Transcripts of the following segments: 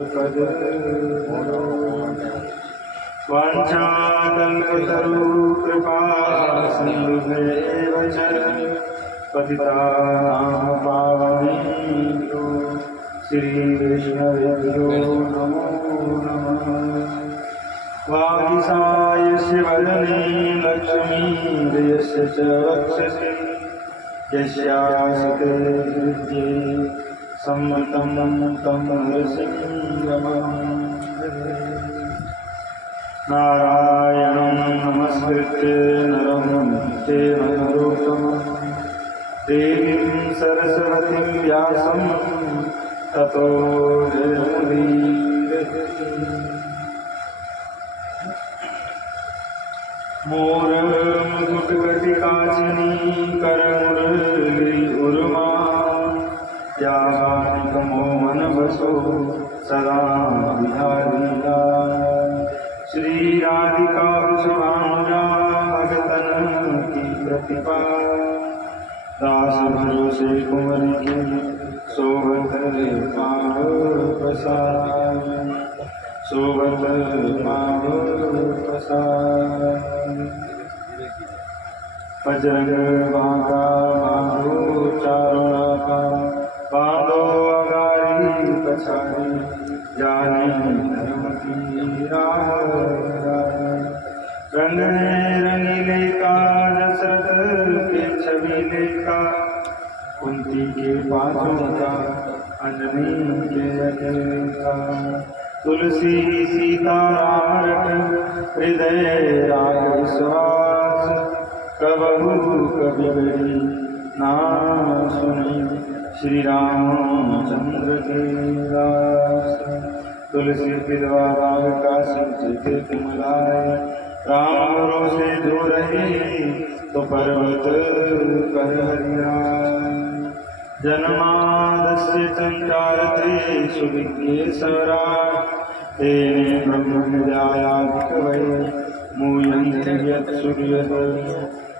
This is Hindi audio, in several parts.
वाञ्छाकल्पतरुकृपासिन्धुभ्येव च पतितानां पावनेभ्यो श्रीवैष्णवेभ्यो नमो नमः। वागीशायस्य वदने लक्ष्मीर्यस्य च वक्षसि यस्यासते हृद्ये सम्मतं तं नृसिंहमहं नारायणं नमस्कृत्य नरं चैव नरोत्तमं देवीं सरस्वतीं व्यासं ततो जयमुदीरये। मोर मुकुट गति कांचनी करमुरली उर्मा मोहन बसो सदा बिहारीला। श्री राधिका वृषभानुजा भगतन की प्रतिभा दास भरोसे कुंवरी की सोबत माव प्रसाद सोबत माव प्रसाद। बजरंग बांका बांधो चारुणा बांधो अगारी पछाड़ी जाने धर्म की राह। रंगने रंगीले का दशरथ के छबीले का कुंती के पांचों का अंजनी के अजय का। तुलसी सीता राम हृदय राग विश्वास कबहू कभी बड़ी ना सुनी श्री रामचंद्र के दास। तुलसी विधवा बाग का सिंचित कुमलाय राम भरोसे जो रहे तो पर्वत पर हरियाय। जन्मादस्य चंद्रारते सुविज्ञेश्वरा तेने ब्रह्म विद्यायाधिकवै मूयन्ते यत् सूर्यः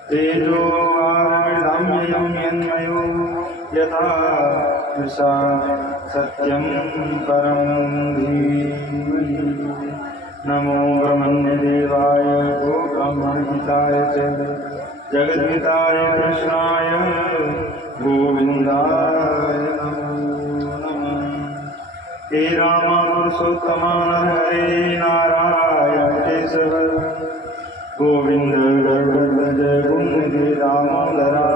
तेजो वाराणम्यं यन्मयो यथा विषा सत्यं परं धीमहि। नमो ब्रह्मण्यदेवाय गो ब्राह्मणहिताय च जगद्हिताय कृष्णाय गोविन्दाय नमो नमः। हे राम पुरुषोत्तम हरे नारायण केशव गोविंद गरुड़ध्वज कुंज दामोदरा।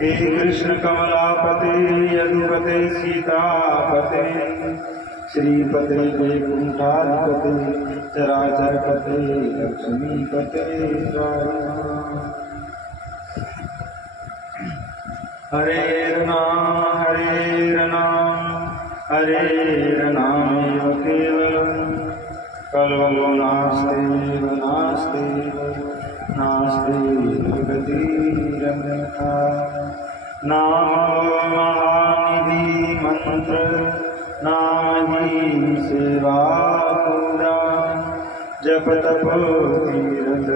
हे कृष्ण कमलापते यदुपते सीतापते श्रीपते वैकुंठाधिपते चराचरपते लक्ष्मीपते हरे नाम हरे नामेव केवलम् कलो नास्तेव गतिरन्यथा। नाम महानिधि मंत्र नाम ही सेवा पूजा जप तप तीरथ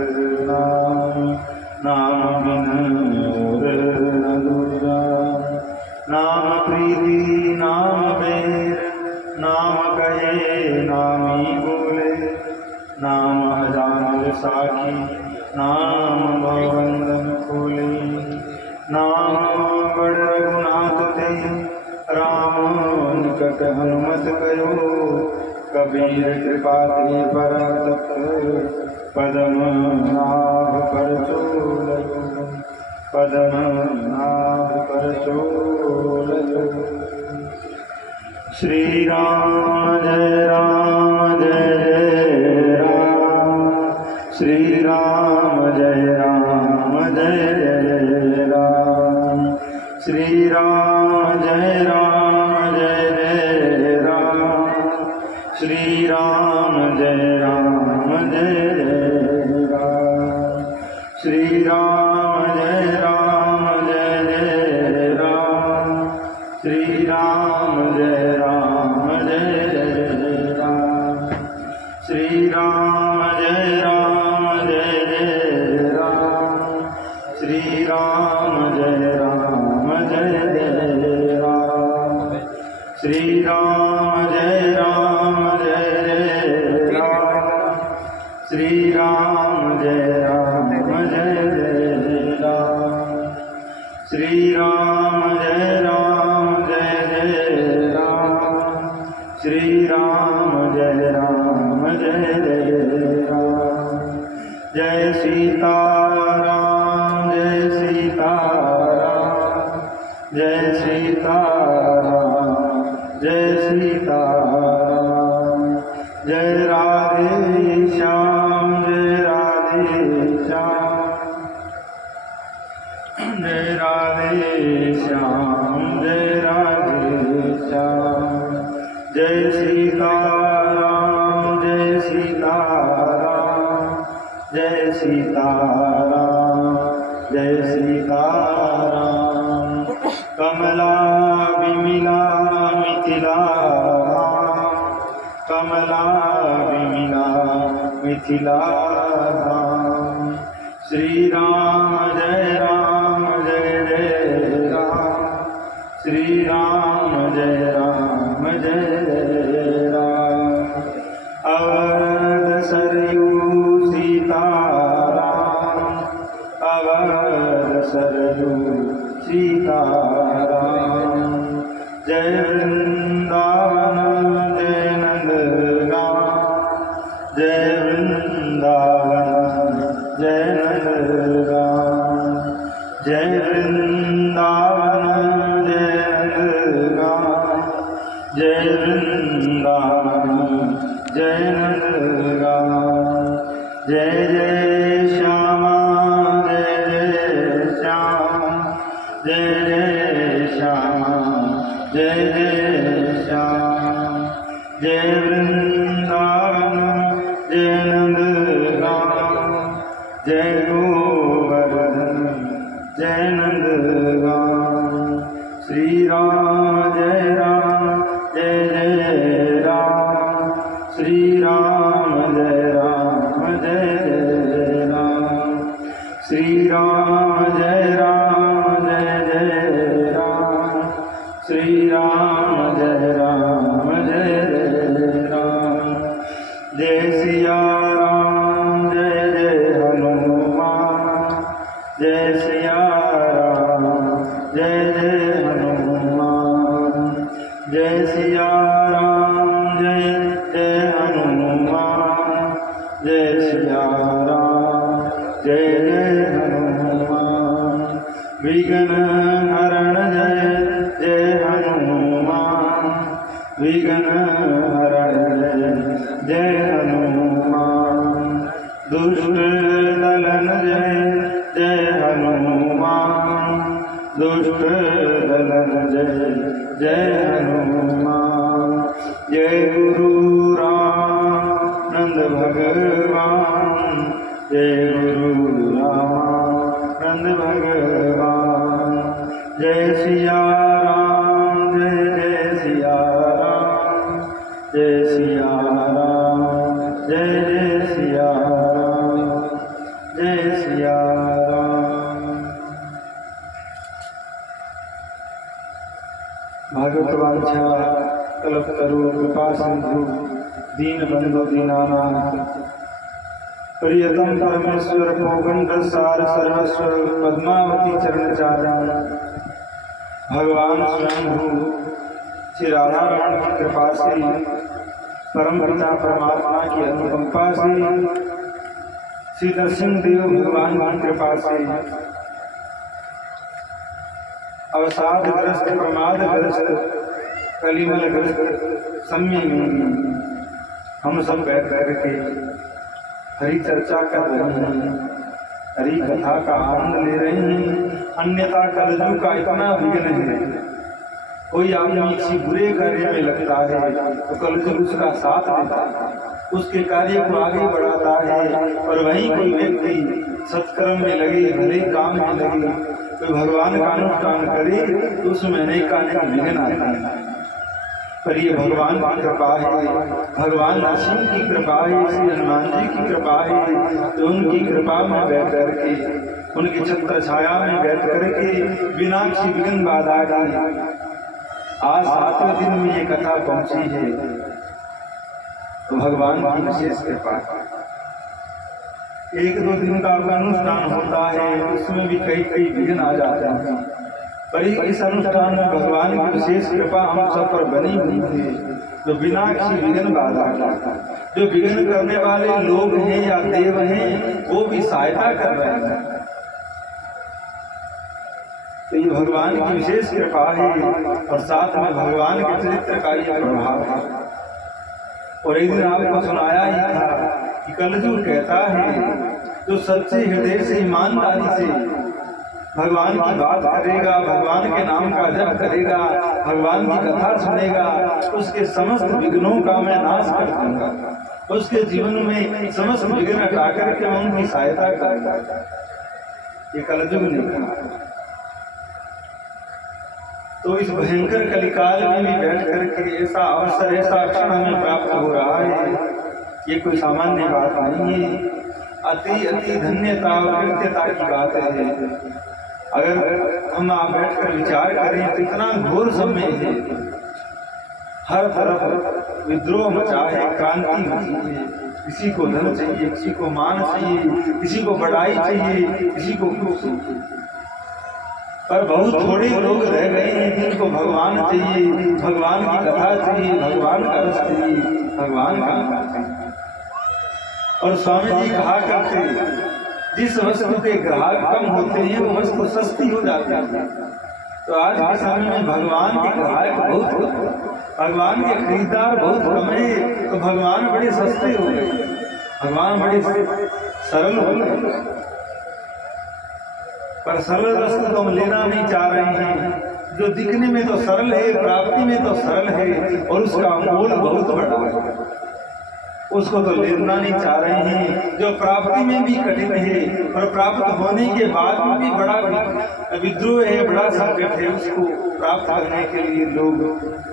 नाम नाम बिन और अधूरा। नाम प्रीति नाम बैर नाम कहे नामी बोले नाम अजान साखी नाम भवंदन खोले। नाम बड़ रघुनाथ ते राम निकट हनुमत कयो कबीर कृपा ते परतप पदम नाभ पर चोलयो पदम नाभ पर चोलयो। श्री राम जय जय राम श्री राम जय जय राम श्री राम जय जय राम श्री राम जय जय राम श्री राम जय जय राम श्री राम जय जय राम श्री राम जय जय राम श्री राम जय जय राम श्री राम जय श्री राम जय राम जय जय राम। जय सीताराम जय सीताराम जय सीताराम जय सीताराम। जय राधे श्याम जय राधे श्याम जय राधे श्याम जय राधे श्याम। जय सीताराम जय सीताराम जय सीताराम जय सीताराम। कमला विमिला मिथिला कमला विमिला मिथिला। श्री राम जय जय राम। श्री राम जय जय राम। अवध सरयू सीताराम अवध सरयू सीताराम। जय वृंदावन जय नंदगांव जय वृंदावन जय नंदगांव। जय वृंदावन जय नंदगांव जय वृंदावन जय नंदगांव। जय जय श्यामा जय जय श्याम जय जय श्यामा जय जय श्याम। जय वृंदावन जय नंदगांव जय गोवर्धन जय नंदगांव। श्री राम जय जय राम। श्री राम जय जय राम। श्री राम जय जय राम। श्री राम जय जय राम। जय सिया राम जय हनुमान जय सिया राम जय हनुमान। जय सिया राम जय हनुमान जय सिया राम जय हनुमान। विघ्न हरण जय हनुमान विघ्न हरण जय हनुमान। दुष्ट दलन जय हनुमान दुष्ट दलन जय हनुमान। जय गुरु राम नंद भगवान जय गुरु राम नंद भगवान। जय सिया राम जय सिया राम जय सिया राम जय सिया राम जय सिया राम। भागवत वांछा कल्पतरु कृपा सिंधु दीन बंधु दीनानाथ प्रियतम परमेश्वर भोगंड सार सर्वस्व पद्मावती चरणचारण भगवान स्वयं श्री राधा राम की कृपा से परम पिता परमात्मा की अनुकंपा से श्री नरसिंह देव भगवान की कृपा से अवसादग्रस्त प्रमादग्रस्त कलिमलग्रस्त समय में हम सब बैठ करके हरि चर्चा कर रहे हैं, हरि कथा का आनंद ले रहे हैं। अन्यथा कलयुग का इतना विघ्न है, कोई आदमी किसी बुरे कार्य में लगता है तो कलयुग उसका साथ देता है, उसके कार्य को आगे बढ़ाता है। और वहीं कोई व्यक्ति सत्कर्म में लगे, भले काम में लगे, तो भगवान का अनुष्ठान करे तो उसमें अनेक विघ्न आते हैं। पर ये भगवान की कृपा है, भगवान नरसिंह की कृपा है, श्री हनुमान जी की कृपा है। तो उनकी कृपा में बैठ करके, उनकी छत्र छाया में बैठ करके बिना किसी विघ्न बाधा के आज 7वें दिन में ये कथा पहुंची है। तो भगवान की विशेष कृपा। 1-2 दिन का अनुष्ठान होता है, उसमें भी कई विघ्न आ जाते हैं। पर इस अनुष्ठान में भगवान की विशेष कृपा हम सब पर बनी हुई है, जो बिना किसी विघ्न बाधा के, जो विघ्न करने वाले लोग हैं या देव हैं वो भी सहायता कर रहे हैं। तो ये भगवान की विशेष कृपा है और साथ में भगवान के चरित्र का ये प्रभाव है। और एक दिन आपको सुनाया ही था कि कलजुग कहता है जो सच्चे हृदय से ईमानदारी से भगवान की बात करेगा, भगवान के नाम का जप करेगा, भगवान की कथा सुनेगा, उसके समस्त विघ्नों का मैं नाश कर दूंगा, उसके जीवन में समस्त विघ्न हटा करके मैं उनकी सहायता करूंगा। ये कलजुग ने कहा। तो इस भयंकर कलिकाल में भी बैठ करके ऐसा अवसर, ऐसा क्षण हमें प्राप्त हो रहा है, ये कोई सामान्य बात नहीं है। अति अति धन्यता और कृत्यता की बात है। अगर हम आप बैठकर विचार करें तो इतना घोर समय है, हर तरफ विद्रोह मचा है, क्रांति मची है। किसी को धन चाहिए, किसी को मान चाहिए, किसी को बढ़ाई चाहिए, किसी को कुछ चाहिए। पर बहुत थोड़े लोग रह गए हैं जिनको भगवान चाहिए, भगवान की कथा चाहिए, भगवान का रस चाहिए, भगवान का नाम चाहिए। और स्वामी जी कहा करते जिस वस्तु के ग्राहक कम होते हैं वो वस्तु सस्ती हो जाती है। तो आज के समय में भगवान के ग्राहक बहुत कम, भगवान के खरीदार बहुत कम है, तो भगवान बड़े सस्ते हो गए, भगवान बड़े सरल हो गए। पर सरल वस्तु तो हम लेना नहीं चाह रहे हैं। जो दिखने में तो सरल है, प्राप्ति में तो सरल है और उसका मोल बहुत बड़ा है, उसको तो लेना नहीं चाह रहे हैं। जो प्राप्ति में भी कठिन है और प्राप्त होने के बाद भी बड़ा विद्रोह है, बड़ा संकट है, उसको प्राप्त करने के लिए लोग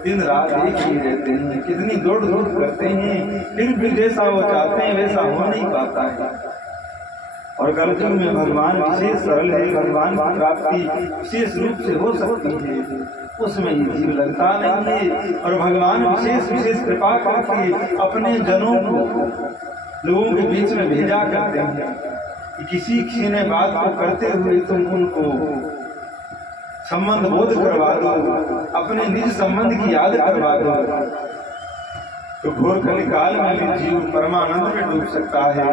दिन रात एक ही रहते हैं, कितनी दौड़ दौड़ करते हैं, फिर भी जैसा वो चाहते हैं वैसा हो नहीं पाता है। और कलयुग में भगवान विशेष सरल है, भगवान की प्राप्ति विशेष रूप से हो सकती है, उसमें ये जीव लगता नहीं है। और भगवान विशेष विशेष कृपा करके अपने जनों को लोगों के बीच में भेजा करते हैं कि किसी ने बात को करते हुए तुम उनको संबंध बोध करवा दो, अपने निज संबंध की याद करवा दो। तो घोर कलिकाल में भी जीव परमानंद में डूब सकता है।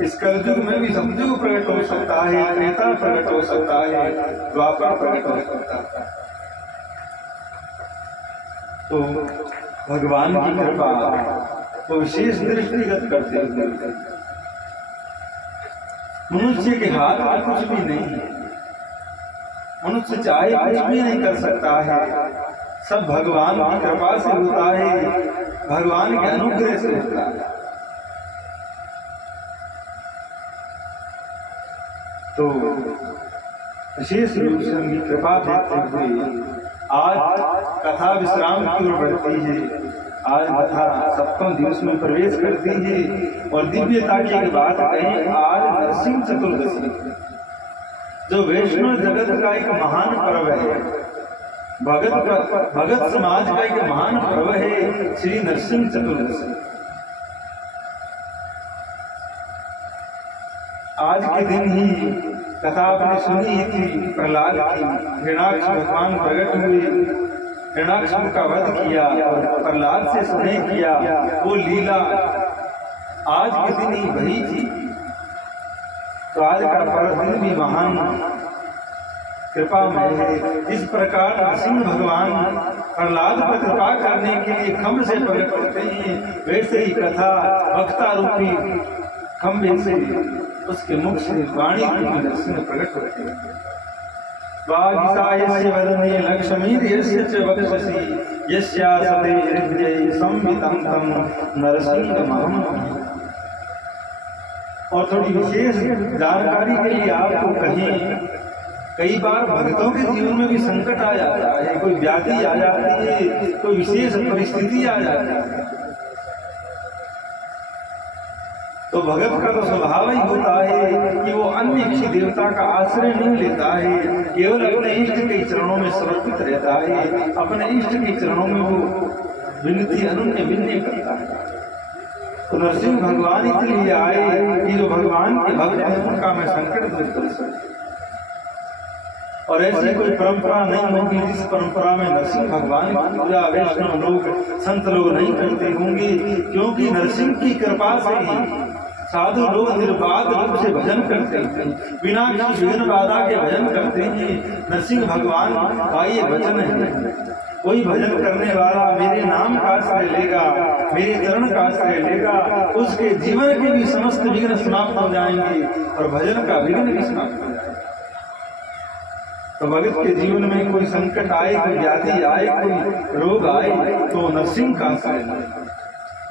इस कलयुग में भी सतयुग प्रकट हो सकता है, त्रेता प्रकट हो सकता है, द्वापर प्रकट हो सकता है। तो भगवान की कृपा तो विशेष दृष्टिगत करते हुए मनुष्य के हाथ में कुछ भी नहीं है, मनुष्य चाहे कुछ भी नहीं कर सकता है, सब भगवान की कृपा से होता है, भगवान के अनुग्रह से होता है। तो विशेष रूप से उनकी कृपा देखते हुए आज कथा विश्राम की ओर बढ़ती है। आज कथा सप्तम दिवस में प्रवेश करती है और दिव्यता की एक बात कहें, आज नरसिंह चतुर्दशी जो वैष्णव जगत का एक महान पर्व है, भगत समाज का एक महान पर्व है श्री नरसिंह चतुर्दशी। आज के दिन ही कथा आपने सुनी ही थी, प्रहलाद की हिरणाक्ष भगवान प्रकट हुए, हिरणाक्ष का वध किया और प्रहलाद से स्नेह किया, वो लीला आज के दिन ही वही थी। तो आज का पर्व दिन भी महान कृपामय है। इस प्रकार नरसिंह भगवान प्रहलाद पर कृपा करने के लिए खम्भ से प्रकट होते हैं, वैसे ही कथा वक्ता रूपी खम्भे से उसके मुख से वाणी रूपी नरसिंह प्रकट होते हैं। वागीसायस्य वदने लक्ष्मीर्यस्य च वक्षसि यस्यासते हृदये संवितं तं नरसिंहमहं। और थोड़ी विशेष जानकारी के लिए आपको कहें, कई बार भक्तों के जीवन में भी संकट आ जाता है, कोई व्याधि आ जाती है, कोई विशेष परिस्थिति आ जाती है, तो भगत का तो स्वभाव ही होता है कि वो अन्य किसी देवता का आश्रय नहीं लेता है, केवल अपने इष्ट के चरणों में समर्पित रहता है, अपने इष्ट के चरणों में वो विनती अनन्य विनय करता है। तो नरसिंह भगवान इसलिए आए कि जो भगवान के भक्त हैं उनका मैं संकट दूर कर सकूं। और ऐसी कोई परंपरा नहीं होगी जिस परंपरा में नरसिंह भगवान की पूजा वैष्णव लोग संत लोग नहीं करते होंगे, क्योंकि नरसिंह की कृपा से ही साधु लोग निर्बाध रूप से भजन करते हैं, बिना किसी विघ्न बाधा के भजन करते हैं। नरसिंह भगवान का ये वचन है, कोई भजन करने वाला मेरे नाम का आश्रय लेगा, मेरे चरण का आश्रय लेगा, उसके जीवन के भी समस्त विघ्न समाप्त हो जाएंगे और भजन का विघ्न भी समाप्त हो जाएगा। तो भगत के जीवन में कोई संकट आए, कोई व्याधि आए, कोई रोग आए, तो नरसिंह का आश्रय लो,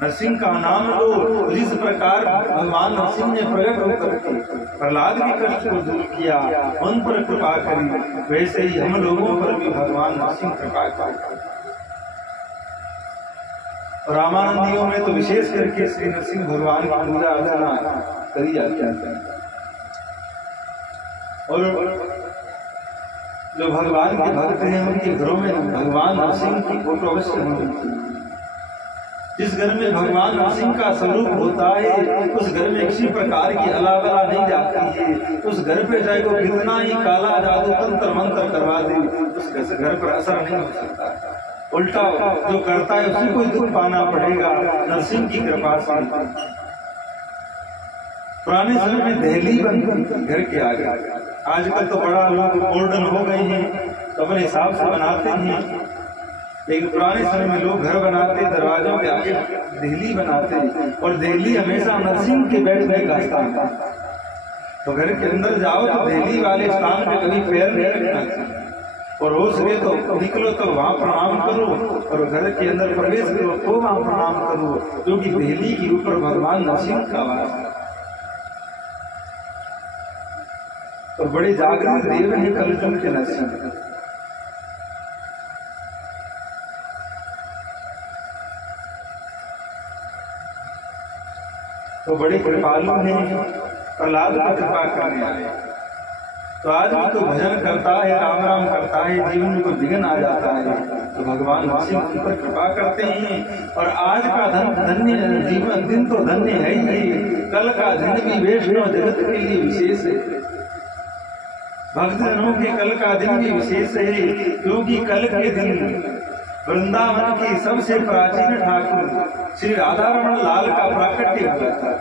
नरसिंह का नाम लो। जिस प्रकार भगवान नरसिंह ने प्रकट होकर प्रहलाद के कष्ट को दूर किया, उन पर कृपा करी, वैसे ही हम लोगों पर भी भगवान नरसिंह कृपा करें। रामानंदियों में तो विशेष करके श्री नरसिंह भगवान की पूजा अर्चना करी जाती है। और जो भगवान के भक्त हैं उनके घरों में भगवान नरसिंह की फोटो अवश्य होनी चाहिए। जिस घर में भगवान नरसिंह का स्वरूप होता है उस घर में किसी प्रकार की अलावला नहीं जाती है। उस घर पे चाहे वो कितना ही काला जादू तंत्र मंत्र करवा दे, उस घर पर असर नहीं हो सकता। उल्टा जो करता है उसी को दुख पाना पड़ेगा नरसिंह की कृपा से। पुराने समय में दहली बनती घर के आगे, आजकल तो बड़ा लोग मॉडर्न हो गए हैं तो अपने हिसाब से बनाते हैं, लेकिन पुराने समय में लोग घर बनाते, दरवाजों के आगे दहली बनाते, और दहली हमेशा नरसिंह के बैठने का स्थान था। तो घर के अंदर जाओ तो दहली वाले स्थान पे कभी पैर नहीं रखना चाहिए, और हो सके तो निकलो तो वहां प्रणाम करो, और घर के अंदर प्रवेश करो तो वहां प्रणाम करो, क्योंकि दहली के ऊपर भगवान नरसिंह का वास है। तो बड़े जागृत देव है कलयुग के नरसिंह। तो बड़े कृपालु हैं, प्रहलाद की कृपा करने आए। तो आज भी तो भजन करता है, राम राम करता है, जीवन में कोई विघ्न आ जाता है तो भगवान नरसिंह उन पर कृपा करते हैं। और आज का धन्य जीवन दिन तो धन्य है ही, कल का दिन भी वैष्णव जगत के लिए विशेष है। भक्तजनों के कल का दिन भी विशेष है, क्योंकि कल के दिन वृंदावन की सबसे प्राचीन ठाकुर श्री राधा रमण लाल का प्राकट्य हुआ था।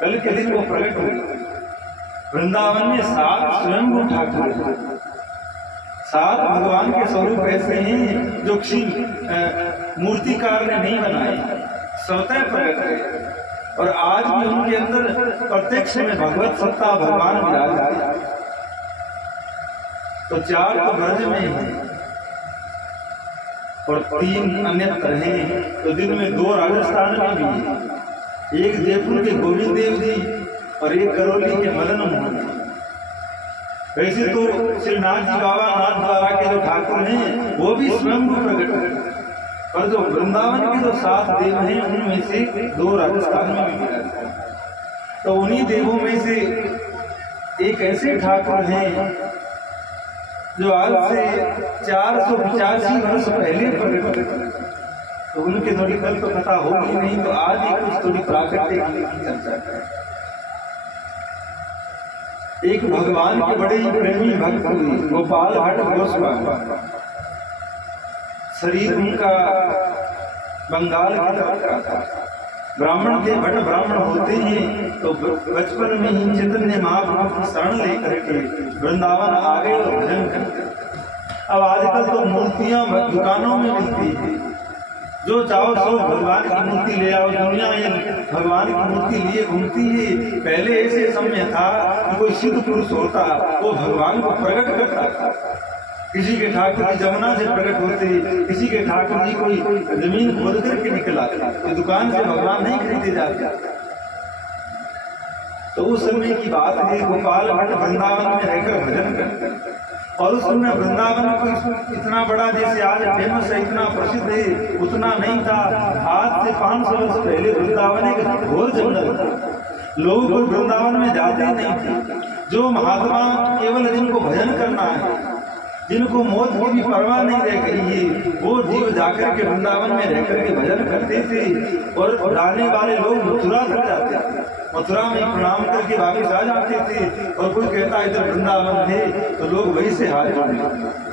कल के दिन वो प्रकट हुए। वृंदावन में 7 स्वयं ठाकुर, 7 भगवान के स्वरूप ऐसे हैं जो किसी मूर्तिकार ने नहीं बनाए, स्वतः प्रकट है। और आज भी उनके अंदर प्रत्यक्ष में भगवत सत्ता भगवान विराजते हैं। तो 4 तो ब्रज में है और 3 अन्यत्र हैं। तो दिन में 2 राजस्थान में भी है, एक जयपुर के गोविंद देव जी और एक करौली के मदन मोहन। वैसे तो श्री नाथ जी बाबा नाथ द्वारा के जो ठाकुर हैं वो भी स्वयं प्रकट है, पर जो वृंदावन के जो 7 देव हैं उनमें से 2 राजस्थान में भी विराजते हैं। तो उन्हीं देवों में से एक ऐसे ठाकुर हैं जो आज से 485 वर्ष पहले प्रकट हुए। तो उनके थोड़ी कल तो कथा होगी नहीं, तो आज ही कुछ थोड़ी प्राकृतिक की चर्चा करें। एक भगवान के बड़े ही प्रेमी भक्त हुए गोपाल भट्ट गोस्वामी। शरीर उनका बंगाल की तरफ का था। ब्राह्मण के भट्ट ब्राह्मण होते हैं। तो बचपन में ही चैतन्य महाप्रभु की शरण लेकर के वृंदावन आ गए और भजन करते। अब आजकल तो मूर्तियां दुकानों में मिलती है, जो चाहो सो भगवान की मूर्ति ले आओ। दुनिया ये भगवान की मूर्ति लिए घूमती है। पहले ऐसे समय था कि कोई सिद्ध पुरुष होता वो भगवान को प्रकट करता था। किसी के ठाकुर जी जमुना से प्रकट होते, किसी के ठाकुर जी कोई जमीन खोद करके निकल आते। दुकान से भगवान नहीं खरीदे जाते। तो उस समय की बात है, गोपाल भट्ट वृंदावन में रहकर भजन करते। और उस समय वृंदावन को इतना बड़ा जैसे आज फेमस है, इतना प्रसिद्ध है, उतना नहीं था। आज से 500 वर्ष पहले वृंदावन एक घोर जंगल था। लोग वृंदावन में जाते नहीं थे। जो महात्मा केवल जिनको भजन करना है, जिनको मौत की भी परवाह नहीं रह गई है, वो जीव जाकर के वृंदावन में रहकर के भजन करते थे। और जाने वाले लोग मथुरा तक जाते थे, मथुरा में प्रणाम करके वापस आ जाते थे। और कोई कहता इधर वृंदावन थे तो लोग वहीं से हाथ जोड़ते।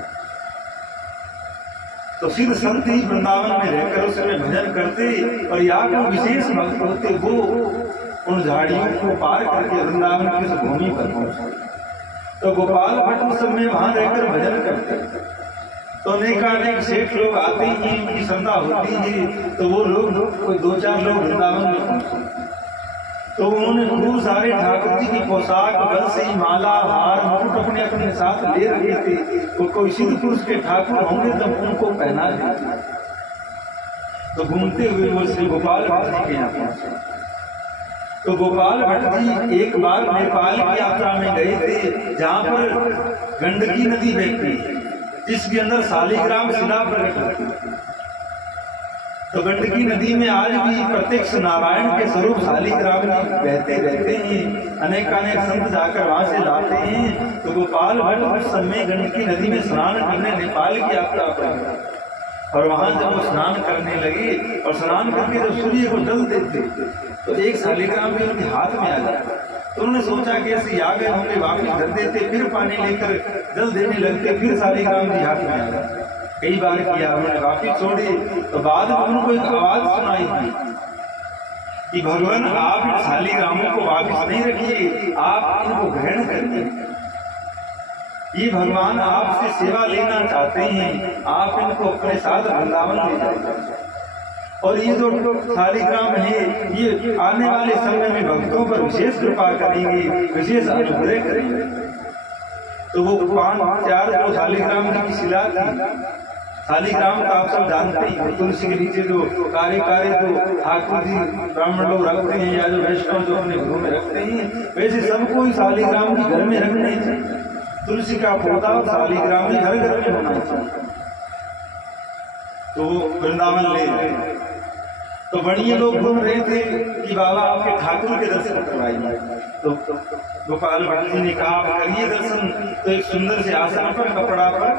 तो सिद्ध संत ही वृंदावन में रहकर उस समय भजन करते और या कोई विशेष भक्त होते वो उन झाड़ियों को पार करके वृंदावन की उस भूमि पर पहुंचते। तो गोपाल भट्ट उस समय वहां रहकर भजन करते। तो अनेक सेठ लोग आते ही उनकी श्रद्धा होती है, तो वो लोग कोई 2-4 लोग वृंदावन में पहुंचे। तो उन्होंने खूब सारे ठाकुर जी की पोशाक, बंसी, माला, हार, मुकुट अपने अपने साथ ले रखे थे। तो कोई सिद्ध पुरुष के ठाकुर होंगे तब उनको पहना देते। तो घूमते हुए वो श्री गोपाल भट्ट जी के यहाँ पहुंचे। तो गोपाल भट्ट जी एक बार नेपाल की यात्रा में गए थे, जहाँ पर गंडकी नदी बहती है, जिसके अंदर शालिग्राम शिला प्रकट होती है। तो गंडकी नदी में आज भी प्रत्यक्ष नारायण के स्वरूप शालिग्राम बहते रहते हैं। अनेक संत जाकर वहां से लाते हैं। तो गोपाल भट्ट उस समय गंडकी नदी में स्नान करने नेपाल की यात्रा पर, और वहां जब वो स्नान करने लगे और स्नान करके जब सूर्य को जल देते तो एक शालिग्राम भी उनके हाथ में आ जाता। तो उन्होंने सोचा कि ऐसे आ गए होंगे, वापिस धर देते, फिर पानी लेकर जल देने लगते, फिर शालिग्राम भी हाथ में आ जाता। कई बार किया, उन्होंने वापिस छोड़ी। तो बाद में उनको एक आवाज सुनाई दी कि भगवान आप इन शालिग्रामों को वापिस नहीं रखिए, आप इनको ग्रहण करिए। ये भगवान आपसे सेवा लेना चाहते हैं, आप इनको अपने साथ वृंदावन ले जाइए। और ये जो शालिग्राम है ये आने वाले समय में भक्तों पर विशेष कृपा करेंगे, विशेष अनुग्रह करेंगे। तो वो 5-4 जो शालिग्राम की शिला थी। शालिग्राम का आप सब जानते हैं, तुलसी के नीचे जो कार्य जो ठाकुर जी ब्राह्मण लोग रखते हैं या जो वैष्णव जो अपने घरों में रखते हैं, वैसे सबको ही शालिग्राम की घर में रखने चाहिए। तुलसी का पौधा शालिग्राम भी हर घर में होना चाहिए। तो वृंदावन ले गए। तो बढ़िया लोग घूम रहे थे कि बाबा आपके ठाकुर के दर्शन करवाइए। तो गोपाल भट्ट जी ने कहा आप करिए दर्शन। तो एक सुंदर से आसन पर कपड़ा पर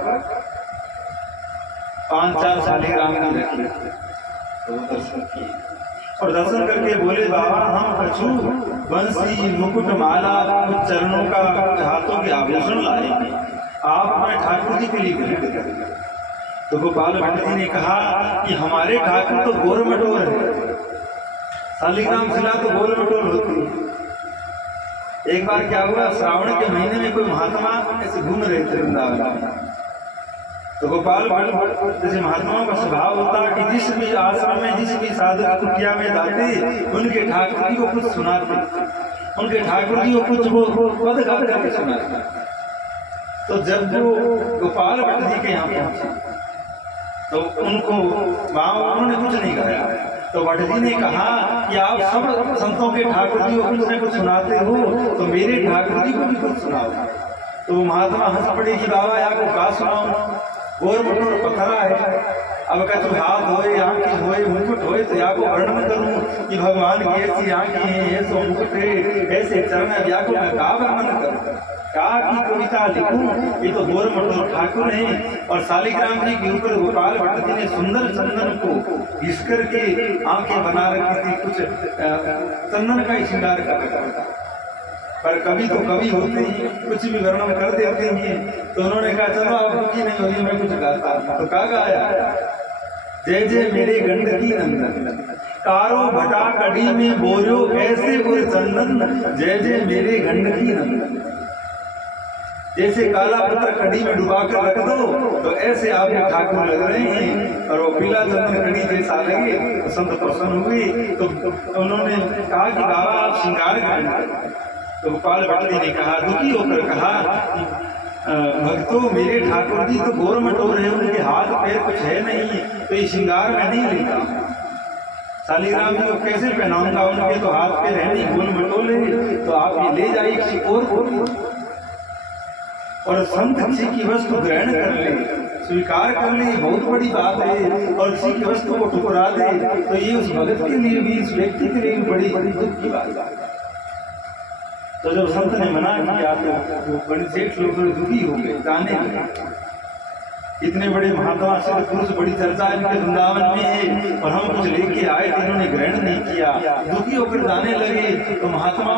5-4 शालिग्राम की रखी। तो दर्शन किए और दर्शन करके बोले बाबा हम कछु बंसी, मुकुट, माला, कुछ चरणों का, हाथों के आभूषण लाएंगे, आप अपने ठाकुर जी के लिए ग्रहण करेंगे। तो गोपाल भट्ट जी ने कहा कि हमारे ठाकुर तो गोर मटोर है, शालिग्राम शिला तो गोर मटोर होती है। एक बार क्या हुआ, श्रावण के महीने में कोई महात्मा ऐसे घूम रहे थे वृंदावन। तो गोपाल भट्ट जैसे महात्माओं का स्वभाव होता कि जिस भी आश्रम में, जिस भी साधु कुटिया में जाते उनके ठाकुर जी को कुछ सुनाते, उनके ठाकुर जी को कुछ वो पद गा करके सुनाते। तो जब वो गोपाल भट्ट जी के यहाँ पहुंचे तो उनको उन्होंने कुछ नहीं गाया। तो भट्ट जी ने कहा कि आप सब संतों के ठाकुर जी को कुछ न कुछ सुनाते हो, तो मेरे ठाकुर जी को भी कुछ सुनाओ। तो महात्मा हंस पड़े कि बाबा आपको का सुनाऊं, गोर मटोर पथरा है, अब का तुम हाथ होए, आंखें होए, मुकुट होए, तो या को वर्णन करूं कि भगवान की ऐसी आंखें हैं, ऐसे मुकुट है, ऐसे चरण है, या को मैं का वर्णन करूं, का की कविता लिखूं। ये तो गोर मटोर ठाकुर हैं। और शालिग्राम जी के ऊपर गोपाल भट्ट जी ने सुंदर चंदन को घिस करके आंखें बना रखी थी, कुछ चंदन का ही श्रृंगार कर रखा था। पर कभी तो कवि होते ही कुछ भी वर्णन कर देते हैं। तो उन्होंने कहा चलो आप दुखी नहीं होगी, मैं कुछ गाता। तो क्या गाया, जय जय मेरे गंडकी नंदन, कारो भटा कड़ी में बोलो ऐसे गुर चंदन, जय जय मेरे गंडकी नंदन। जैसे काला पत्थर कड़ी में डुबा कर रख दो तो ऐसे आपके ठाकुर लग रहे हैं, और वो पीला चंदन कड़ी जैसा लगे तो संत प्रसन्न हुए। तो उन्होंने कहा कि बाबा आप श्रृंगार करें। तो गोपाल भट्ट जी ने कहा, दुखी होकर कहा, भक्तों मेरे ठाकुर जी तो गोर मटोर है, उनके हाथ पैर कुछ है नहीं, तो ये श्रृंगार मैं नहीं लेता। शालिग्राम जी को कैसे पहनाऊंगा, उनके तो हाथ पैर है नहीं, गोल मटोले, तो आप ये ले जाइए किसी और को। और संत किसी की वस्तु ग्रहण कर ले, स्वीकार कर ले, बहुत बड़ी बात है। और किसी की वस्तु को ठुकरा दे तो ये उस भगत के लिए भी, इस व्यक्ति के लिए भी बड़ी बड़ी दुख की बात है। तो जब संत ने मना किया तो वो बड़े सेठ लोग दुखी हो गए, जाने लगे। इतने बड़े महात्मा सिद्ध पुरुष, बड़ी चर्चा इनके वृंदावन में है और हम कुछ लेके आए थे, इन्होंने ग्रहण नहीं किया, दुखी होकर जाने लगे। तो महात्मा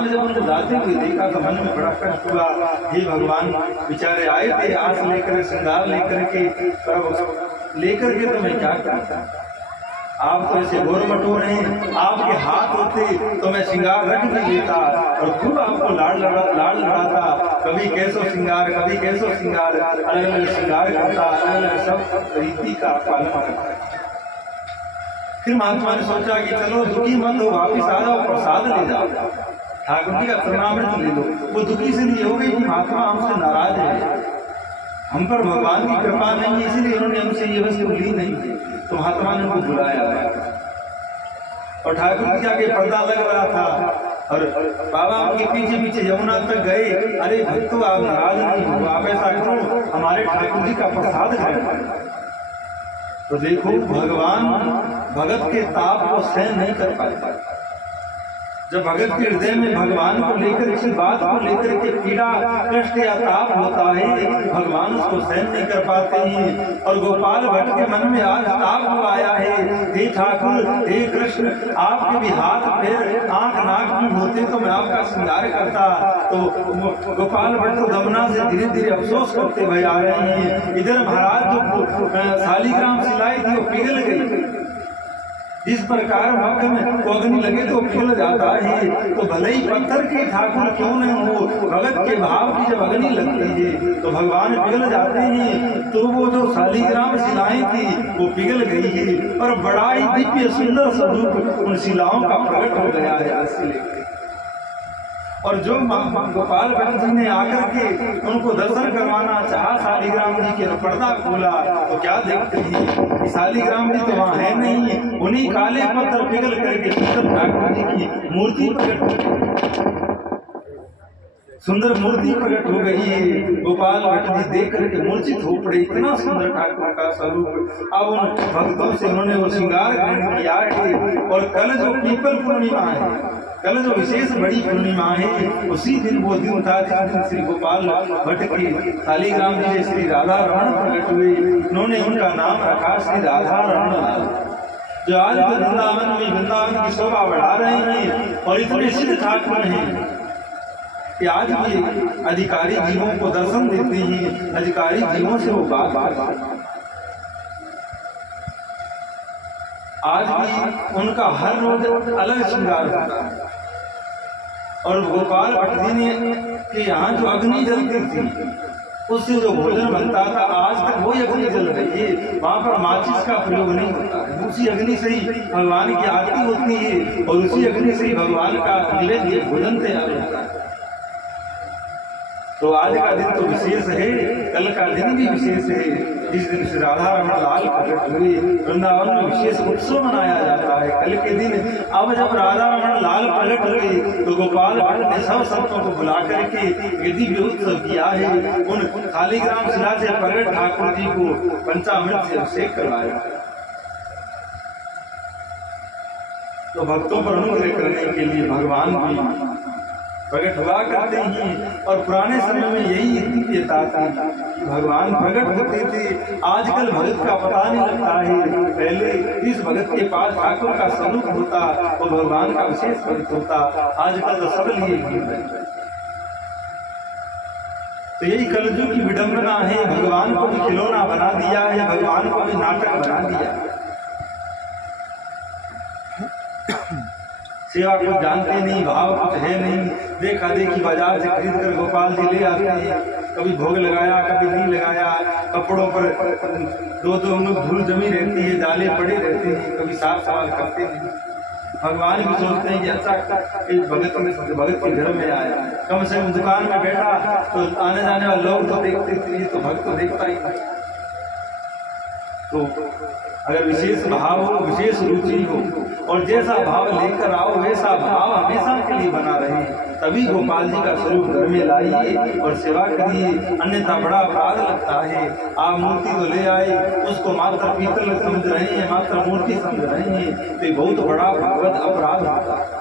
ने जब उनको जाते हुए देखा तो मन में बड़ा कष्ट हुआ। हे भगवान, बेचारे आए थे आस लेकर, श्रृंगार लेकर के, पर लेकर के तो मैं क्या करता, आप तो ऐसे घोर मटोर हैं, आपके हाथ होते तो मैं श्रृंगार रख भी लेता और खूब आपको लाड़ लड़ाता, कभी कैसो श्रृंगार, कभी कैसो श्रृंगार, अलग अलग श्रृंगार करता, अलग अलग सब रीति का पालन करता। फिर महात्मा ने सोचा कि चलो दुखी मत हो, वापिस आ जाओ, प्रसाद ले जाओ, ठाकुर जी का प्रणामृत ले लो। वो दुखी से नहीं हो गई कि महात्मा हमसे नाराज है, हम पर भगवान की कृपा नहीं है, इसीलिए उन्होंने हमसे ये वस्तु ली नहीं। तो महात्मा ने उनको बुलाया और ठाकुर जी के आगे पर्दा लग रहा था और बाबा उनके पीछे पीछे यमुना तक गए। अरे भक्तों, आप नाराज नहीं हो, आप ऐसा करो, हमारे ठाकुर जी का प्रसाद ग्रहण। तो देखो, भगवान भगत के ताप को सहन नहीं कर पाते। जब भगत के हृदय में भगवान को लेकर, किसी बात को लेकर के पीड़ा, कष्ट या ताप होता है, भगवान उसको सहन नहीं कर पाते हैं। और गोपाल भट्ट के मन में आज ताप को आया है, हे ठाकुर, हे कृष्ण, आपके भी हाथ पैर आंख नाक में होते तो मैं आपका श्रृंगार करता। तो गोपाल भट्ट तो दमना से धीरे धीरे अफसोस करते हुए आ रहे हैं। इधर महाराज जो शालिग्राम शिलाई थी वो पिघल गई। इस प्रकार मक्ख में अग्नि लगे तो पिघल जाता है। तो भले ही पत्थर के ठाकुर क्यों न हो, भगत के भाव की जब अग्नि लगती है तो भगवान पिघल जाते हैं। तो वो जो शालिग्राम शिलाएं थी वो पिघल गई है और बड़ा ही दिव्य सुंदर स्वरूप उन शिलाओं का प्रकट हो गया है। और जो गोपाल भट्ट जी ने आकर के उनको दर्शन करवाना चाहा, शालिग्राम जी के पर्दा खोला तो क्या देखते हैं, शालिग्राम जी तो वहाँ है नहीं, उन्हीं काले पत्थर पिघल करके सुंदर ठाकुर जी की मूर्ति प्रकट, सुंदर मूर्ति प्रकट हो गई है। गोपाल भट्ट जी देख करके मूर्छित हो पड़े, इतना सुंदर ठाकुर का स्वरूप। अब उन भक्तों से उन्होंने वो श्रृंगार ग्रहण किया है। और कल जो पीपल पूर्णिमा है, कल जो विशेष बड़ी पूर्णिमा है, उसी दिन वो दिन था जिस दिन श्री गोपाल भट्ट की शालिग्राम जी श्री राधा रमण प्रकट हुए। उन्होंने उनका नाम रखा श्री राधा रमण लाल, जो आज वृंदावन की शोभा बढ़ा रहे हैं। और इतने सिद्ध ठाकुर हैं कि आज भी अधिकारी जीवों को दर्शन देते हैं, अधिकारी जीवों से वो बात आज भी उनका हर रोज अलग श्रृंगार होता है। और गोपाल भट्ट जी ने कि यहाँ जो अग्नि जलती थी उससे जो भोजन बनता था, आज तक वही अग्नि जल रही है। वहाँ पर माचिस का प्रयोग नहीं होता है, उसी अग्नि से ही भगवान की आरती होती है और उसी अग्नि से ही भगवान का निवेद्य भोजन तैयार होता है। तो आज का दिन तो विशेष है, कल का दिन भी विशेष है, जिस दिन श्री राधा रमण लाल प्रकट हुए। वृंदावन में विशेष उत्सव मनाया जाता है कल के दिन। अब जब राधा रमण लाल प्रकट हुए तो गोपाल भट्ट ने सब संतों को बुला करके दिव्य उत्सव किया है। उन शालिग्राम शिला से प्रकट ठाकुर जी को पंचामृत से अभिषेक करवाया। तो भक्तों पर अनुग्रह करने के लिए भगवान भी प्रकट हुआ करते हैं। और पुराने समय में यही दिव्यता थी, भगवान प्रकट होते थे। आजकल भगत का पता नहीं लगता है। पहले जिस भगत के पास ठाकुर का स्वरूप होता वो भगवान का विशेष भक्त होता, आजकल तो सबल ही है। तो यही कलयुग की विडंबना है, भगवान को भी खिलौना बना दिया है, भगवान को भी नाटक बना दिया। सेवा कुछ जानते नहीं, भाव कुछ है नहीं, देखा देखी बाजार से खरीद कर गोपाल जी ले आते हैं। कभी भोग लगाया, कभी नहीं लगाया, कपड़ों पर दो धूल जमी रहती है, जाले पड़े रहते हैं, कभी साफ सवाल करते नहीं। भगवान भी सोचते हैं कि अच्छा इस भगत के घर में आया, कम से कम दुकान में बैठा तो आने जाने वाले लोग तो देखते थे, तो भक्त तो देखता ही नहीं। तो अगर विशेष भाव हो, विशेष रुचि हो और जैसा भाव लेकर आओ वैसा भाव हमेशा के लिए बना रहे, तभी गोपाल जी का स्वरूप घर में लाइए और सेवा करिए। अन्यथा बड़ा अपराध लगता है। आप मूर्ति को ले आए, उसको मात्र पीतल समझ रहे हैं, मात्र मूर्ति समझ रहे हैं, तो बहुत बड़ा भगवत अपराध होता है।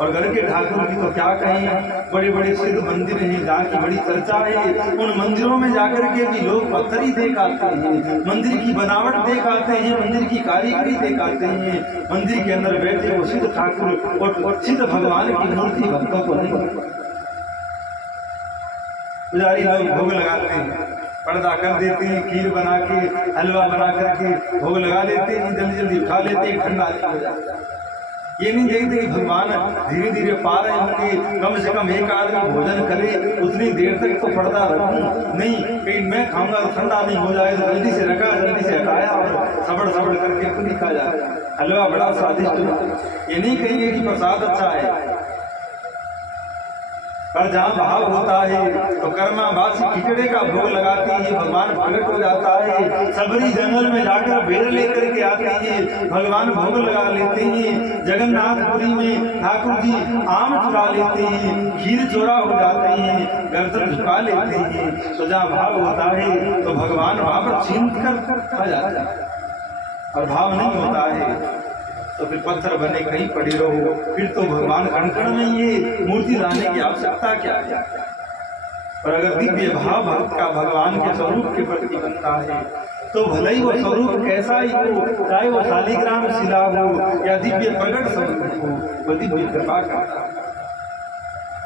और घर के ठाकुर की तो क्या कहें, बड़े बड़े सिद्ध मंदिर हैं जहाँ की बड़ी चर्चा है। उन मंदिरों में जाकर के भी लोग पत्थर ही देख आते हैं, मंदिर की बनावट देख आते हैं, मंदिर की कारीगरी देख आते हैं। मंदिर के अंदर बैठे वो सिद्ध ठाकुर और सिद्ध भगवान की मूर्ति भक्तों को नहीं। पुजारी लोग भोग लगाते हैं, पर्दा कर देते हैं, खीर बना के हलवा बना करके भोग लगा देते हैं, जल्दी जल्दी उठा लेते हैं, ठंडा हो जाता है। ये नहीं देखते कि भगवान धीरे धीरे पा रहे होंगे, कम से कम एक आदमी भोजन करे उतनी देर तक तो पर्दा रखूं, नहीं कहीं मैं खाऊंगा तो ठंडा नहीं हो जाए, तो जल्दी से रखा, जल्दी से हटाया और सबड़ सबड़ करके खुद ही खा जाए। हलवा बड़ा स्वादिष्ट, ये नहीं कहेंगे कि प्रसाद अच्छा है, पर जहाँ भाव होता है तो कर्मावासी खिचड़े का भोग लगाती है, भगवान प्रकट हो जाता है। सबरी जंगल में जाकर बेर लेकर के आते हैं, भगवान भोग लगा लेते हैं। जगन्नाथपुरी में ठाकुर जी आम चुरा लेते हैं, खीर चोरा हो जाते हैं, गर्दन झुका लेते हैं। तो जहाँ भाव होता है तो भगवान वहां पर छीन कर खा जाता है, और भाव नहीं होता है तो फिर पत्थर बने कहीं पड़े रहो, फिर तो भगवान कण कण में ये मूर्ति लाने की आवश्यकता क्या है। और अगर दिव्य भाव भक्त का भगवान के स्वरूप के प्रति बनता है तो भले ही वो स्वरूप कैसा ही हो, चाहे वो शालिग्राम शिला हो या दिव्य प्रकट स्वरूप हो, वो दिव्य कृपा करता है।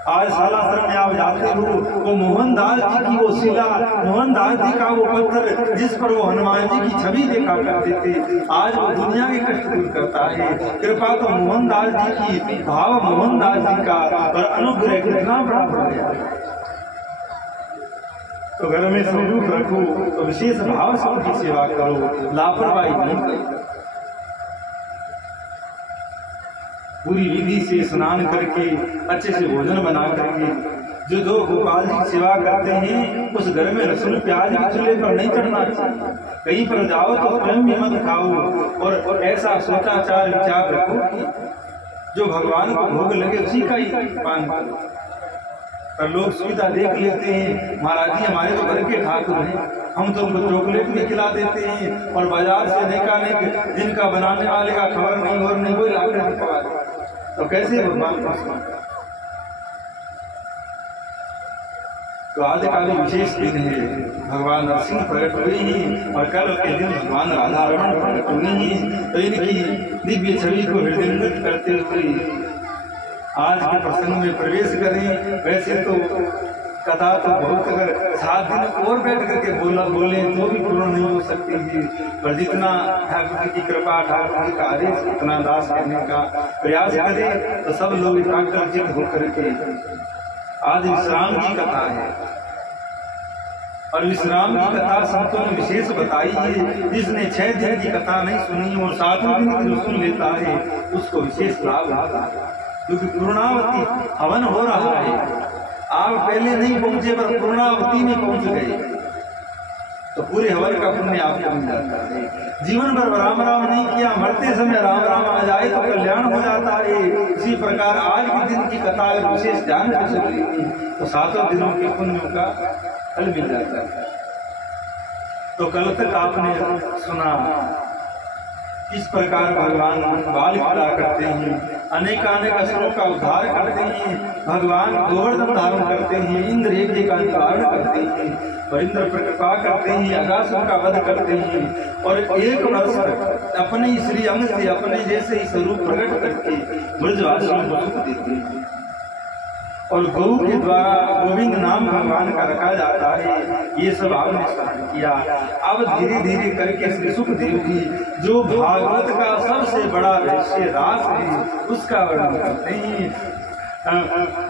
आज सालासर में आप जाते हो वो मोहनदास जी की वो शिला, मोहनदास जी का वो पत्थर जिस पर वो हनुमान जी की छवि देखा करते थे, आज वो दुनिया के कष्ट दूर करता है। कृपा तो मोहनदास जी की, भाव मोहनदास जी का, और अनुग्रह कितना बड़ा हो गया। तो घर में स्वरूप रखो तो विशेष भाव से उनकी सेवा करो, लापरवाही नहीं करो। पूरी विधि से स्नान करके अच्छे से भोजन बना करके जो गोपाल जी सेवा करते हैं उस घर में लहसुन प्याज के चूल्हे पर नहीं चढ़ना चाहिए। कहीं पर जाओ तो स्वयं भी मत खाओ, और ऐसा सोचाचार विचार रखो कि जो भगवान को भोग लगे उसी का ही पान करो। पर लोग सुविधा देख लेते हैं, महाराज जी हमारे तो घर के ठाकुर हैं, हम तो उनको चॉकलेट भी खिला देते हैं, और बाजार से अनेकानेक जिनका बनाने वाले का खबर नहीं और नहीं कोई लाकर खिला दे, तो कैसे भगवान को। तो आज का भी विशेष दिन है, भगवान नरसिंह प्रकट हुए ही, और कल के दिन भगवान राधा रमण प्रकट हुए ही। तो इनकी दिव्य छवि को हृदयंगत करते हुए आज के प्रसंग में प्रवेश करें। वैसे तो कथा तो बहुत, अगर 7 दिन और बैठ करके बोले तो भी पूर्ण नहीं हो सकती है, पर जितना ठाकुर की कृपा, ठाकुर का आदेश, उतना दास करने का प्रयास करें तो सब लोग एकाग्रचित होकर के। आज विश्राम की कथा है, और विश्राम की कथा संतों ने विशेष बताई है। जिसने 6 दिन की कथा नहीं सुनी और 7वें दिन की सुन लेता है उसको विशेष लाभ होता है, क्योंकि पूर्णावती हवन हो रहा है। आप पहले नहीं पहुंचे पर पूर्णावती में पहुंच गए तो पूरे हवन का पुण्य आपको मिल जाता है। जीवन भर राम राम नहीं किया, मरते समय राम राम आ जाए तो कल्याण हो जाता है। इसी प्रकार आज के दिन की कथा अगर विशेष ध्यान से सुनी तो 7 दिनों के पुण्यों का फल मिल जाता है। तो कल तक आपने सुना इस प्रकार भगवान बाल लीला करते हैं, अनेकानेक असुरों का उद्धार करते हैं, भगवान गोवर्धन धारण करते हैं, इंद्र यज्ञ का निवारण करते हैं, और इंद्र पर कृपा करते हैं, अगासुर का वध करते हैं, और 1 वर्ष तक अपने श्री अंग से अपने जैसे ही स्वरूप प्रकट करके ब्रजवासियों को सुख देते हैं। और गौ के द्वारा गोविंद नाम भगवान का रखा जाता है। ये सब आपने स्मरण किया। अब धीरे धीरे करके श्री सुखदेव जी जो भागवत का सबसे बड़ा रहस्य रास है उसका वर्णन करते हैं।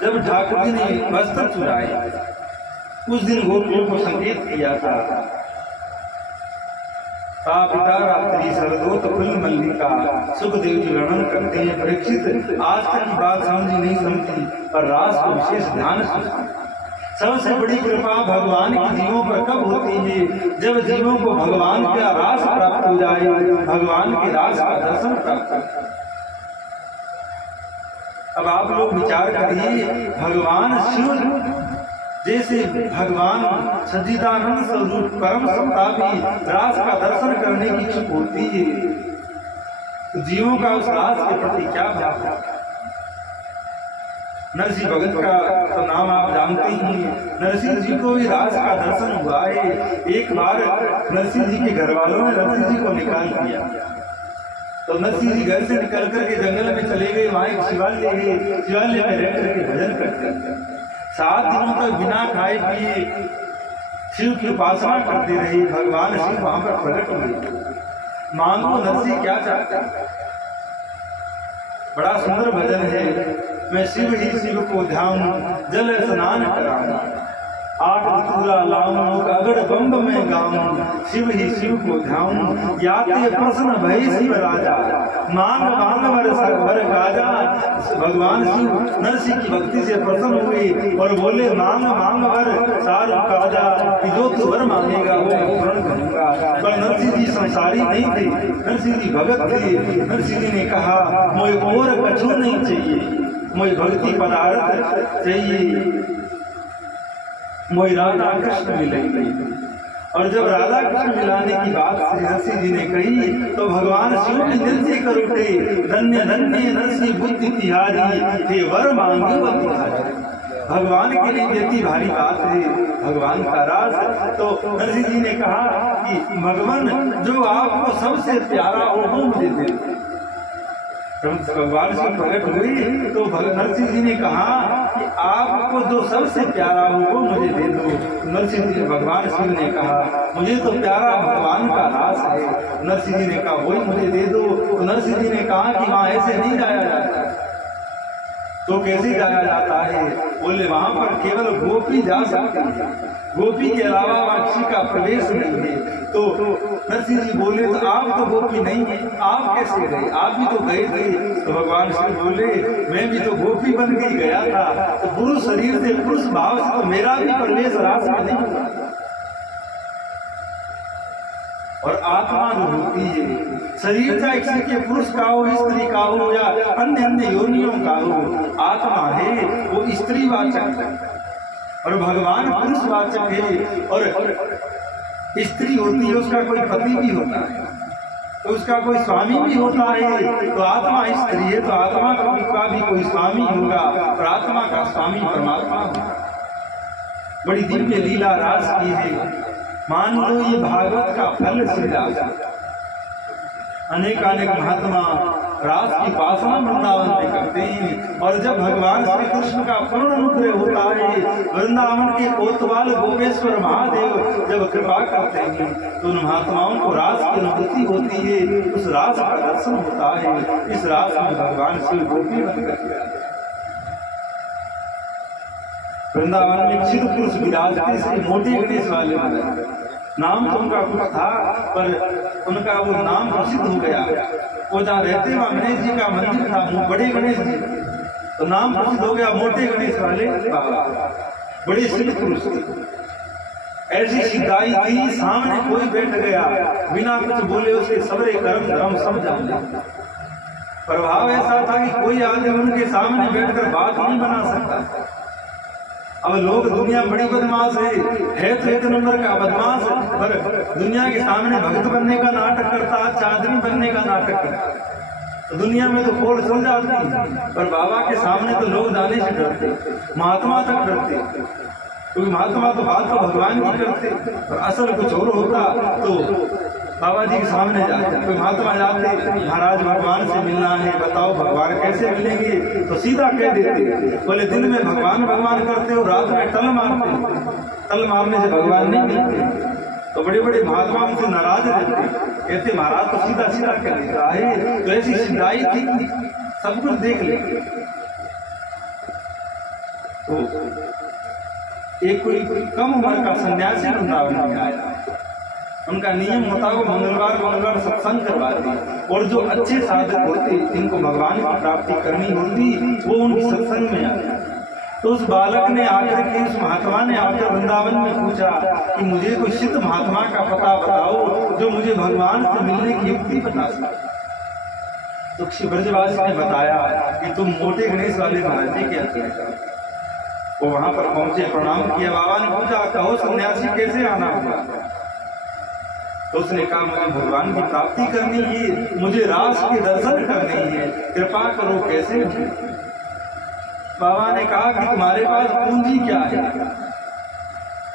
जब ठाकुर जी ने वस्त्र चुराए उस दिन गोपियों को संकेत किया था, पिता रात्रि सरदोत फुल मल्लिका। सुखदेव जी वर्णन करते हैं, परीक्षित आज तक की बात समझी नहीं समझी पर रास को विशेष ध्यान से। सबसे बड़ी कृपा भगवान की जीवों पर कब होती है? जब जीवों को भगवान का रास प्राप्त हो जाए, भगवान के रास का दर्शन प्राप्त हो। अब आप लोग विचार करिए, भगवान शिव जैसे भगवान सच्चिदानंद स्वरूप परम सत्ता भी रास का दर्शन करने की इच्छुक होती है, तो जीवों का उस रास के प्रति क्या भाव है? नरसिंह भगत का तो नाम आप जानते ही हैं। नरसिंह जी को भी रास का दर्शन हुआ है। एक बार नरसिंह जी के घर वालों ने नरसिंह जी को निकाल दिया, तो नरसिंह जी घर से निकल करके जंगल में चले गए। वहां एक शिवालय है, शिवालय में रह करके भजन करते 7 दिनों तक बिना खाए पिए शिव की उपासना करते रहे। भगवान शिव वहां पर प्रकट हुए। मांगो नरसिंह क्या चाहते, बड़ा सुंदर भजन है। मैं शिव ही शिव को ध्यान, जल स्नान कराऊं, 8 ऋतुरा लाऊं, अगड़ बम्ब में गाऊं, शिव ही शिव को ध्याऊं, याते प्रसन्न भय शिव राजा, मांग मांग वर गाजा। भगवान शिव नरसिंह की भक्ति से प्रसन्न हुए और बोले मांग मांग वर सार काजा, कि जो तू वर मांगेगा वो मैं पूर्ण करूंगा। पर नरसिंह जी संसारी नहीं थे, नरसिंह जी भगत थे। नरसिंह जी ने कहा मुझे और कछु नहीं चाहिए, मुझे भक्ति पदार्थ चाहिए, मुझे राधा कृष्ण मिलेंगे। और जब राधा कृष्ण मिलाने की बात श्री नरसिंह जी ने कही तो भगवान शिव की दिल से कर उठे, धन्य धन्य नरसिंह बुद्धि तिहारी, थे वर मांगे व तिहारी। भगवान के लिए कितनी भारी बात है, भगवान का राज। तो नरसिंह जी ने कहा कि भगवान जो आपको सबसे प्यारा हो वो मुझे दे। भगवान शिव प्रकट हुई तो नरसिंह जी ने कहा कि आपको जो सबसे प्यारा हो वो मुझे दे दो। नरसिंह जी भगवान शिव ने कहा मुझे तो प्यारा भगवान का रास है। नरसिंह जी ने कहा वही मुझे दे दो। तो नरसिंह जी ने कहा कि वहां ऐसे नहीं जाया जाता। तो कैसे जाया जाता है? बोले वहां पर केवल गोपी जा सकती है, गोपी के अलावा वहां किसी का प्रवेश नहीं है। तो नरसिंह जी बोले तो आप तो गोपी नहीं है, आप कैसे गए? आप भी तो गए थे। तो भगवान शिव बोले मैं भी तो गोपी बन के गया था, तो पुरुष शरीर से पुरुष भाव से तो मेरा भी प्रवेश रास में नहीं हुआ। और आत्मा जो होती है, शरीर चाहे किसी के पुरुष का हो, स्त्री का हो या अन्य अन्य योनियों का हो, आत्मा है वो स्त्रीवाचक है और भगवान पुरुषवाचक है। और स्त्री होती है उसका कोई पति भी होता है, तो उसका कोई स्वामी भी होता है। तो आत्मा स्त्री है तो आत्मा का भी कोई स्वामी होगा और आत्मा का स्वामी परमात्मा होगा। बड़ी दिव्य लीला रास की है। मान लो ये भागवत का फल श्रीरास। अनेक महात्मा रास की उपासना वृंदावन में करते हैं। और जब भगवान श्री कृष्ण का पूर्ण अनुग्रह होता है, वृंदावन के कोतवाल गोपेश्वर महादेव जब कृपा करते हैं तो उन महात्माओं को रास की अनुभूति होती है, उस रास का दर्शन होता है। इस रास में भगवान शिव गोपी बनकर वृंदावन में सिद्ध पुरुष विराजते से मोटे गणेश वाले नाम तो उनका कुछ था पर उनका वो नाम प्रसिद्ध हो गया। वो जहाँ रहते वहाँ गणेश जी का मंदिर था, बड़े गणेश जी, तो नाम प्रसिद्ध हो गया मोटे गणेश वाले बाबा। बड़े सिद्ध पुरुष थे। ऐसी सिद्धाई थी, सामने कोई बैठ गया बिना कुछ बोले उसके सबरे कर्म धर्म सब जान लेते। प्रभाव ऐसा था कि कोई आदमी उनके सामने बैठकर बात नहीं बना सकता। अब लोग दुनिया बड़ी बदमाश है तो एक नंबर का बदमाश, पर दुनिया के सामने भक्त बनने का नाटक करता, चादरी बनने का नाटक करता। तो दुनिया में तो खोल चल जाती, पर बाबा के सामने तो लोग जाने से डरते, महात्मा तक डरते, क्योंकि महात्मा तो बात तो भगवान की करते और असल कुछ और होता। तो बाबा जी के सामने जाते, कोई महात्मा जाते महाराज भगवान से मिलना है, बताओ भगवान कैसे मिलेंगे? तो सीधा कह देते बोले दिन में भगवान भगवान करते हो, रात में टल मारते, टल मारने से भगवान नहीं मिलते। तो बड़े बड़े महात्मा उनसे नाराज रहते, कहते महाराज तो सीधा सीधा कह देता है। तो ऐसी सिद्धाई थी, सब कुछ देख ले। तो एक कोई कम उम्र का सन्यासी वृंदावन में आया। उनका नियम मुताबिक मंगलवार सत्संग करवाते, और जो अच्छे साधक होते जिनको भगवान की प्राप्ति करनी होती वो उनकी सत्संग में आते। तो उस बालक ने आकर के, उस महात्मा ने आकर वृंदावन में पूछा कि मुझे कोई सिद्ध महात्मा का पता बताओ जो मुझे भगवान से मिलने की युक्ति बता सके। तो श्री ब्रजवासी ने बताया कि तुम मोटे गणेश वाले महाराज के आते। वो वहां पर पहुंचे, प्रणाम किया। बाबा ने पूछा कहो सन्यासी कैसे आना होगा? तो उसने कहा मुझे भगवान की प्राप्ति करनी है, मुझे रास के दर्शन करने है, कृपा करो कैसे? बाबा ने कहा कि तुम्हारे पास पूंजी क्या है,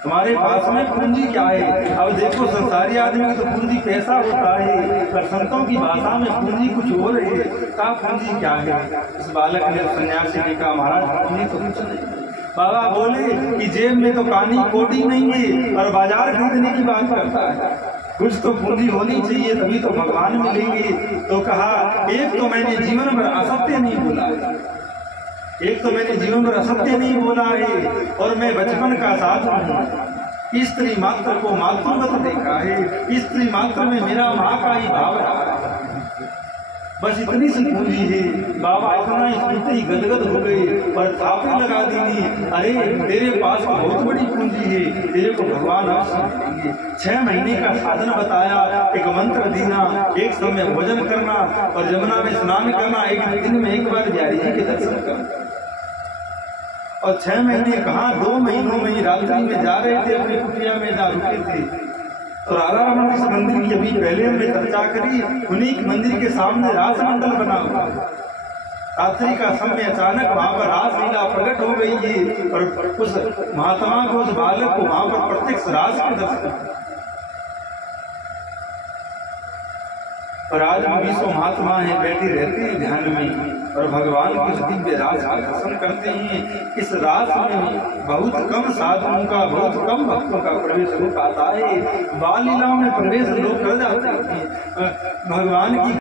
तुम्हारे पास में पूंजी क्या है। अब देखो संसारी आदमी की तो पूंजी पैसा होता है, पर संतों की भाषा में पूंजी कुछ और है। कहा पूंजी क्या है। इस बालक ने सन्यासी ने कहा महाराज पूंजी तो कुछ नहीं। बाबा बोले कि जेब में तो कानी कोटी नहीं है और बाजार खरीदने की बात करता है, कुछ तो पूंजी होनी चाहिए तभी तो भगवान मिलेंगे। तो कहा एक तो मैंने जीवन भर असत्य नहीं बोला है, एक तो मैंने जीवन में असत्य नहीं बोला है और मैं बचपन का साधु हूँ। स्त्री मात्र को मातृवत देखा है, स्त्री मात्र में मेरा माँ का ही भाव रहा है। बस इतनी सी पूंजी है। बाबा इतना ही सुनते ही गदगद हो गए और थापे लगा दी। अरे तेरे पास तो बहुत बड़ी पूंजी है, तेरे को भगवान अवसर देंगे। 6 महीने का साधन बताया, एक मंत्र देना, एक समय भोजन करना और यमुना में स्नान करना, एक दिन में एक बार बिहारी जी के दर्शन करना। और 6 महीने कहाँ, 2 महीनों में ही रात्रि में जा रहे थे, अपनी कुटिया में जा रुके थे। तो राधा रमन इस मंदिर की अभी पहले हमने चर्चा करी, उन्हीं मंदिर के सामने राजमंडल बना हुआ। रात्रि का समय अचानक वहां पर रासलीला प्रकट हो गई है और उस महात्मा को, उस बालक को वहां पर प्रत्यक्ष रास के दर्शन। और आज हम 20 महात्मा हैं, बैठे रहते हैं ध्यान में और भगवान की इस दिव्य रास का दर्शन करते हैं। इस रास में बहुत कम साधुओं का, बहुत कम भक्तों का प्रवेश हो पाता है। बाल लीलाओं में प्रवेश लोग कर जाते हैं। भगवान की